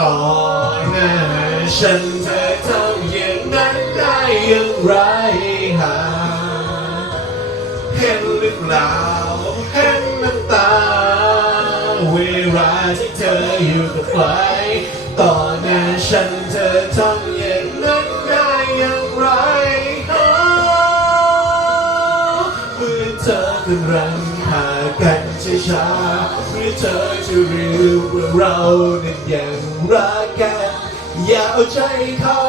ต่อหน้าฉันเธอทำอย่างนั้นได้อย่างไรหาเห็นหรือเปล่าเห็นน้ำตา เวลาที่เธออยู่กับใครต่อหน้าฉันเธอทำอย่างนั้นได้อย่างไรฮะเมื่อเธอกำลังหากัน ช้าหรือเธอจะรู้ว่าเรานั้นยังรักกัน อย่าเอาใจเขา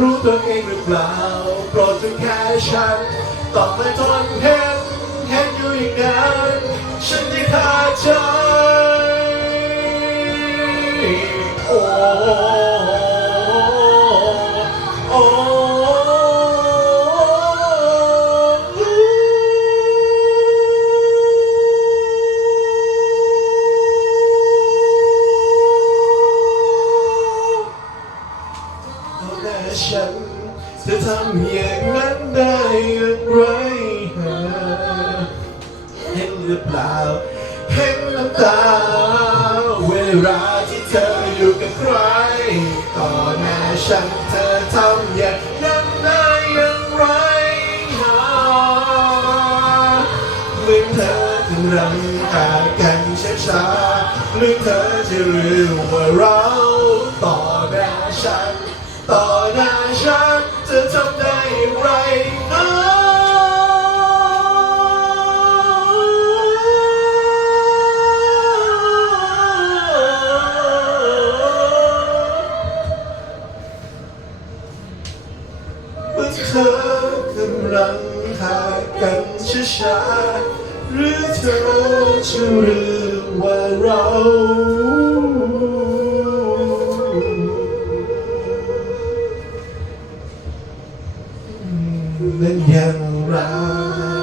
รู้ตัวเองหรือเปล่าโปรดจงแค่ฉันต้องมาทนเห็นเห็นอยู่อย่างนั้นฉันจะขาดใจโอ้ แต่ฉันจะทำอย่างนั้นได้อย่างไรเห็นหรือเปล่า เห็นน้ำตา เวลาที่เธออยู่กับใครต่อหน้าฉันเธอทำอย่างนั้นได้อย่างไรหาเหมือนเธอกำลังหากันช้าๆหรือเธอจะรู้ว่าเรา ธอทำได้อย่างไรนะเมื่อเธอกำลังหากันช้าๆหรือเธอจะรู้ว่าเรา นั้นยังรัก